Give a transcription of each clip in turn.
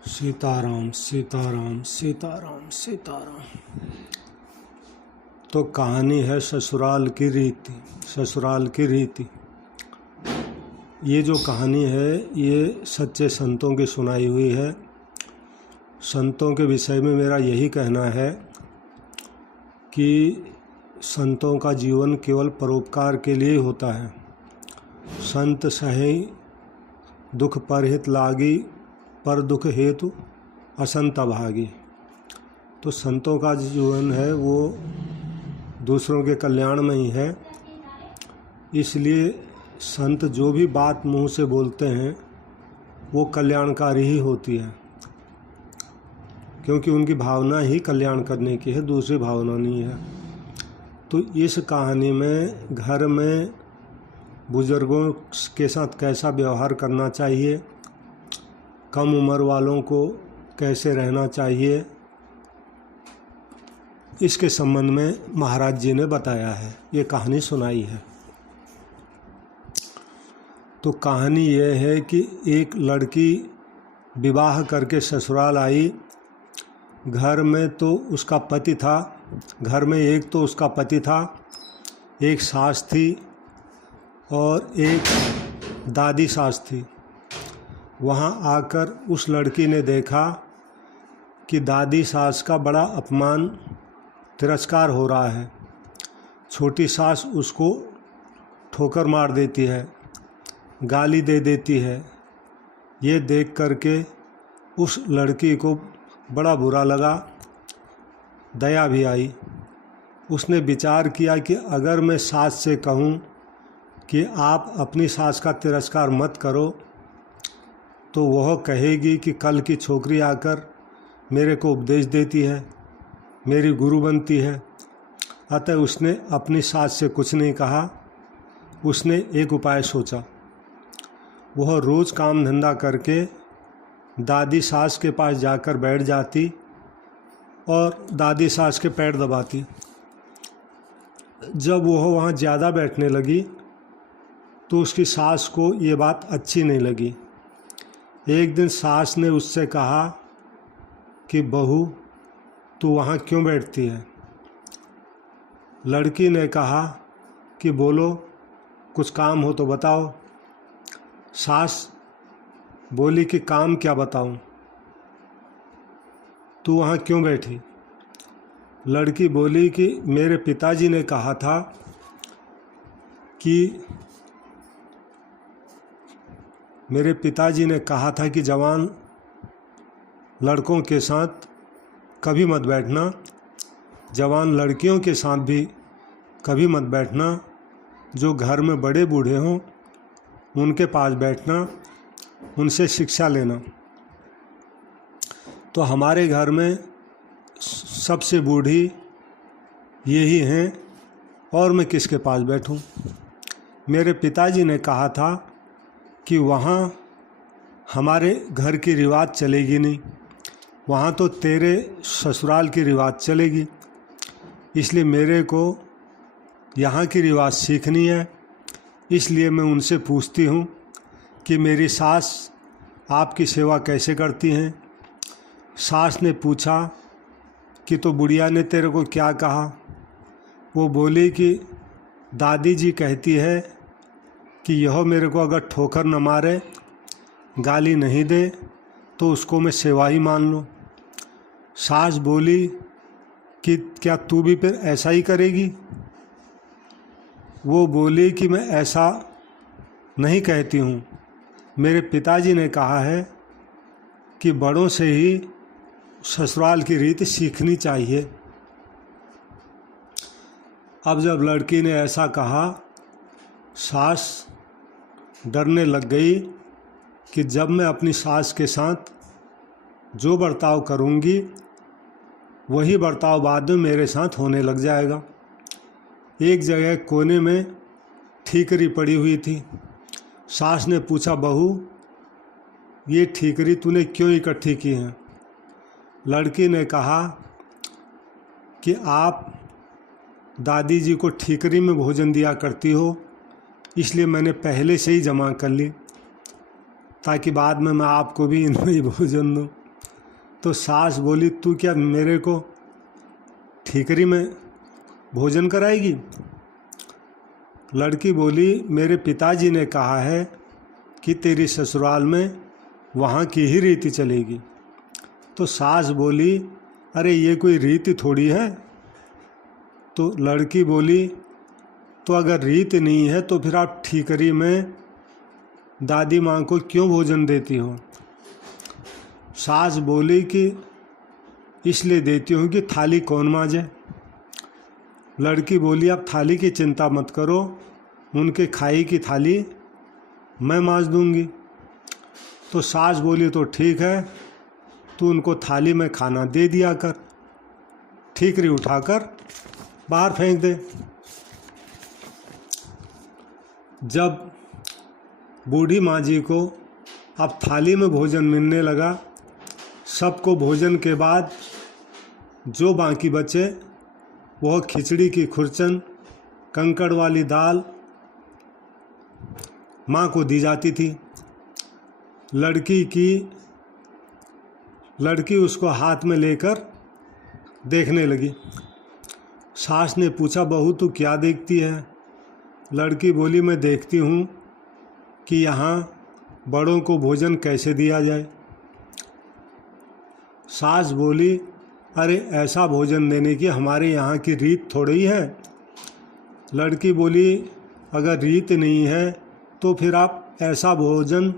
सीताराम सीताराम सीताराम सीताराम। तो कहानी है ससुराल की रीति। ससुराल की रीति ये जो कहानी है ये सच्चे संतों की सुनाई हुई है। संतों के विषय में मेरा यही कहना है कि संतों का जीवन केवल परोपकार के लिए होता है। संत सहे दुख परहित लागी, पर दुख हेतु असंत अभागी। तो संतों का जीवन है वो दूसरों के कल्याण में ही है। इसलिए संत जो भी बात मुंह से बोलते हैं वो कल्याणकारी ही होती है, क्योंकि उनकी भावना ही कल्याण करने की है, दूसरी भावना नहीं है। तो इस कहानी में घर में बुज़ुर्गों के साथ कैसा व्यवहार करना चाहिए, कम उम्र वालों को कैसे रहना चाहिए, इसके संबंध में महाराज जी ने बताया है, ये कहानी सुनाई है। तो कहानी ये है कि एक लड़की विवाह करके ससुराल आई। घर में तो उसका पति था, घर में एक तो उसका पति था, एक सास थी और एक दादी सास थी। वहाँ आकर उस लड़की ने देखा कि दादी सास का बड़ा अपमान तिरस्कार हो रहा है। छोटी सास उसको ठोकर मार देती है, गाली दे देती है। ये देख करके उस लड़की को बड़ा बुरा लगा, दया भी आई। उसने विचार किया कि अगर मैं सास से कहूँ कि आप अपनी सास का तिरस्कार मत करो, तो वह कहेगी कि कल की छोकरी आकर मेरे को उपदेश देती है, मेरी गुरु बनती है। अतः उसने अपनी सास से कुछ नहीं कहा। उसने एक उपाय सोचा। वह रोज़ काम धंधा करके दादी सास के पास जाकर बैठ जाती और दादी सास के पैर दबाती। जब वह वहाँ ज़्यादा बैठने लगी तो उसकी सास को ये बात अच्छी नहीं लगी। एक दिन सास ने उससे कहा कि बहू तू वहाँ क्यों बैठती है। लड़की ने कहा कि बोलो, कुछ काम हो तो बताओ। सास बोली कि काम क्या बताऊं, तू वहाँ क्यों बैठी। लड़की बोली कि मेरे पिताजी ने कहा था कि जवान लड़कों के साथ कभी मत बैठना, जवान लड़कियों के साथ भी कभी मत बैठना। जो घर में बड़े बूढ़े हों उनके पास बैठना, उनसे शिक्षा लेना। तो हमारे घर में सबसे बूढ़ी यही हैं और मैं किसके पास बैठूं। मेरे पिताजी ने कहा था कि वहाँ हमारे घर की रिवाज चलेगी नहीं, वहाँ तो तेरे ससुराल की रिवाज चलेगी। इसलिए मेरे को यहाँ की रिवाज सीखनी है। इसलिए मैं उनसे पूछती हूँ कि मेरी सास आपकी सेवा कैसे करती हैं। सास ने पूछा कि तो बुढ़िया ने तेरे को क्या कहा। वो बोली कि दादी जी कहती है कि यह मेरे को अगर ठोकर न मारे, गाली नहीं दे, तो उसको मैं सेवा ही मान लूँ। सास बोली कि क्या तू भी फिर ऐसा ही करेगी। वो बोली कि मैं ऐसा नहीं कहती हूँ, मेरे पिताजी ने कहा है कि बड़ों से ही ससुराल की रीति सीखनी चाहिए। अब जब लड़की ने ऐसा कहा, सास डरने लग गई कि जब मैं अपनी सास के साथ जो बर्ताव करूँगी वही बर्ताव बाद में मेरे साथ होने लग जाएगा। एक जगह कोने में ठीकरी पड़ी हुई थी। सास ने पूछा, बहू ये ठीकरी तूने क्यों इकट्ठी की हैं। लड़की ने कहा कि आप दादी जी को ठीकरी में भोजन दिया करती हो, इसलिए मैंने पहले से ही जमा कर ली, ताकि बाद में मैं आपको भी इनमें ही भोजन दूँ। तो सास बोली तू क्या मेरे को ठीकरी में भोजन कराएगी? लड़की बोली मेरे पिताजी ने कहा है कि तेरी ससुराल में वहाँ की ही रीति चलेगी। तो सास बोली अरे ये कोई रीति थोड़ी है। तो लड़की बोली तो अगर रीति नहीं है तो फिर आप ठीकरी में दादी माँ को क्यों भोजन देती हो? सास बोली कि इसलिए देती हूँ कि थाली कौन मांजे। लड़की बोली आप थाली की चिंता मत करो, उनके खाई की थाली मैं मांज दूंगी। तो सास बोली तो ठीक है, तू उनको थाली में खाना दे दिया कर, ठीकरी उठाकर बाहर फेंक दे। जब बूढ़ी माँ जी को अब थाली में भोजन मिलने लगा, सबको भोजन के बाद जो बाकी बचे वह खिचड़ी की खुरचन, कंकड़ वाली दाल माँ को दी जाती थी। लड़की उसको हाथ में लेकर देखने लगी। सास ने पूछा बहू तू क्या देखती है? लड़की बोली मैं देखती हूँ कि यहाँ बड़ों को भोजन कैसे दिया जाए। सास बोली अरे ऐसा भोजन देने की हमारे यहाँ की रीत थोड़ी है। लड़की बोली अगर रीत नहीं है तो फिर आप ऐसा भोजन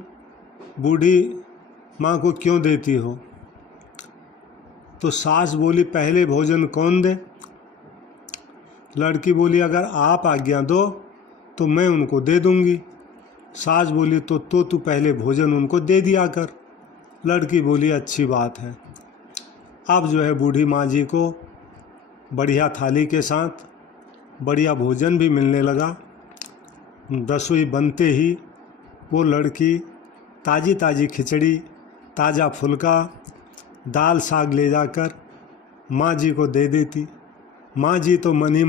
बूढ़ी माँ को क्यों देती हो? तो सास बोली पहले भोजन कौन दे? लड़की बोली अगर आप आज्ञा दो तो मैं उनको दे दूंगी। सास बोली तो तू पहले भोजन उनको दे दिया कर। लड़की बोली अच्छी बात है। अब जो है बूढ़ी माँ जी को बढ़िया थाली के साथ बढ़िया भोजन भी मिलने लगा। रसोई बनते ही वो लड़की ताज़ी ताज़ी खिचड़ी, ताज़ा फुल्का, दाल साग ले जाकर माँ जी को दे देती। माँ जी तो मन ही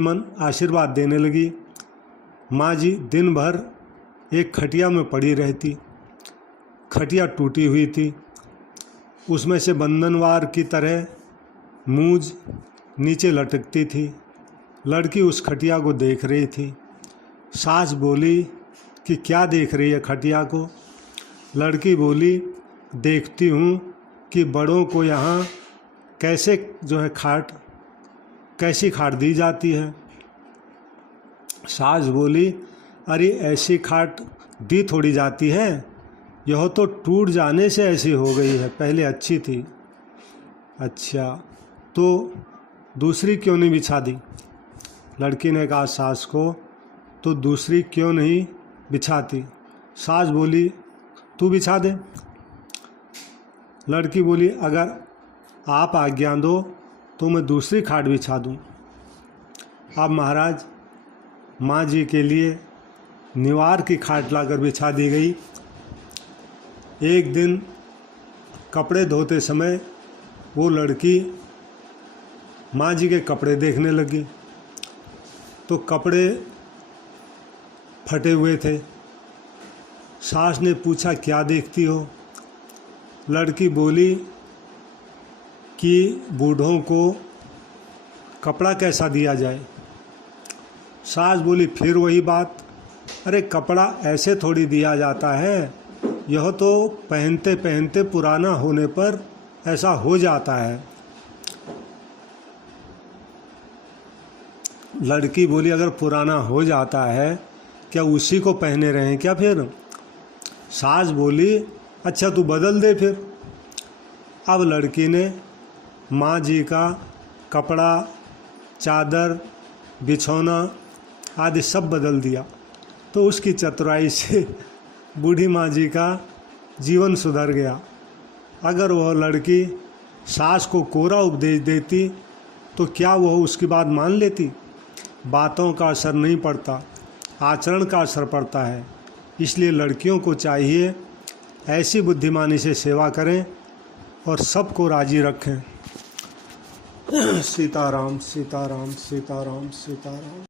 मन आशीर्वाद देने लगी। माँ जी दिन भर एक खटिया में पड़ी रहती। खटिया टूटी हुई थी, उसमें से बंधनवार की तरह मूंज नीचे लटकती थी। लड़की उस खटिया को देख रही थी। सास बोली कि क्या देख रही है खटिया को? लड़की बोली देखती हूँ कि बड़ों को यहाँ कैसे जो है कैसी खाट दी जाती है। सास बोली अरे ऐसी खाट दी थोड़ी जाती है, यह तो टूट जाने से ऐसी हो गई है, पहले अच्छी थी। अच्छा तो दूसरी क्यों नहीं बिछा दी? लड़की ने कहा सास को तो दूसरी क्यों नहीं बिछाती? सास बोली तू बिछा दे। लड़की बोली अगर आप आज्ञा दो तो मैं दूसरी खाट बिछा दूं। अब महाराज माँ जी के लिए निवार की खाट लाकर बिछा दी गई। एक दिन कपड़े धोते समय वो लड़की माँ जी के कपड़े देखने लगी तो कपड़े फटे हुए थे। सास ने पूछा क्या देखती हो? लड़की बोली कि बूढ़ों को कपड़ा कैसा दिया जाए। सास बोली फिर वही बात, अरे कपड़ा ऐसे थोड़ी दिया जाता है, यह तो पहनते पहनते पुराना होने पर ऐसा हो जाता है। लड़की बोली अगर पुराना हो जाता है क्या उसी को पहने रहें क्या फिर? सास बोली अच्छा तू बदल दे फिर। अब लड़की ने माँ जी का कपड़ा, चादर, बिछौना आदि सब बदल दिया तो उसकी चतुराई से बूढ़ी माँ जी का जीवन सुधर गया। अगर वह लड़की सास को कोरा उपदेश देती तो क्या वह उसकी बात मान लेती? बातों का असर नहीं पड़ता, आचरण का असर पड़ता है। इसलिए लड़कियों को चाहिए ऐसी बुद्धिमानी से सेवा करें और सबको राजी रखें। सीताराम सीताराम सीताराम सीताराम।